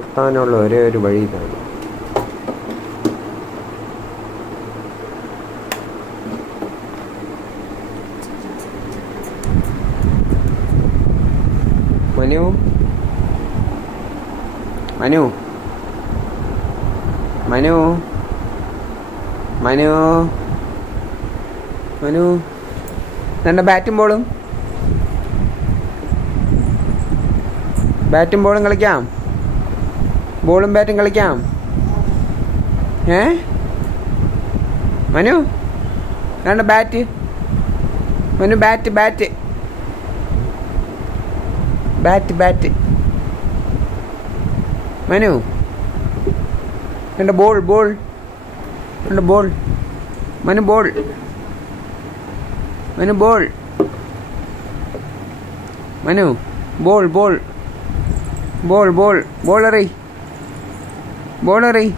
നടത്താനുള്ള ഒരേ ഒരു വഴി ഇതാണ്. മനു? മനു? മനു? മനു? മനു? നിന്റെ ബാറ്റും ബോളും? ബാറ്റും ബോളും കളിക്കാം. ബോളും ബാറ്റും കളിക്കാം. ഏ? മനു രണ്ട് bat Manu bat bat bat bat Manu രണ്ട് ബോൾ ബോൾ രണ്ട് ball Manu ball Manu ball Manu ball ball ball ball എറി ബോൾ എറി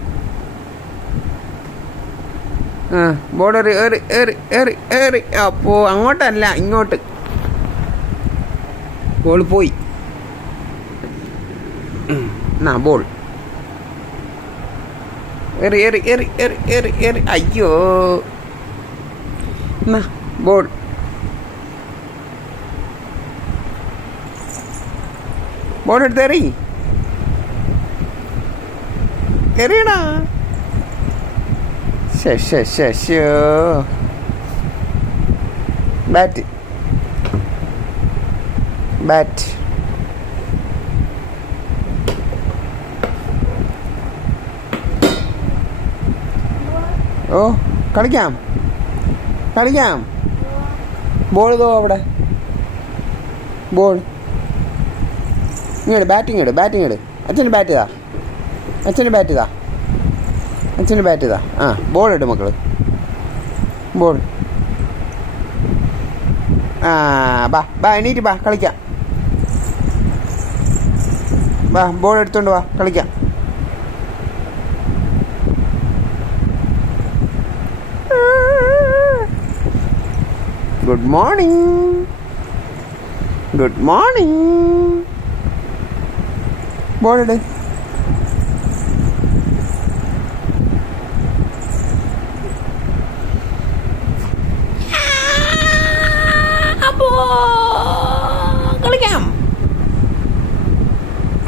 ആ ബോളെറി എറി എറി എറി എറി അപ്പോ അങ്ങോട്ടല്ല ഇങ്ങോട്ട്. ബോൾ പോയി. എന്നാ ബോൾ എറി എറി എറി എറി എറി എറി അയ്യോ. എന്നാ ബോൾ ബോൾ എടുത്ത് ശോ ബാറ്റ് ബാറ്റ് ഓ കളിക്കാം. കളിക്കാം. ബോൾ ഇതോ അവിടെ? ബോൾ ഇങ്ങോട്ട് ബാറ്റിംഗ് ഇട് ബാറ്റിംഗ് ഇട് അച്ഛൻ ബാറ്റ് ഇതാ. അച്ഛന് ബാറ്റ് ഇതാ. അച്ഛന് ബാറ്റ് ഇതാ. ആ ബോൾ ഇടും മക്കൾ. ബോൾ ആ ബാ ബാ എണീറ്റ് ബാ കളിക്കാം. ബാ ബോൾ എടുത്തോണ്ട് വാ കളിക്കാം. Good morning good morning ball ഇട്.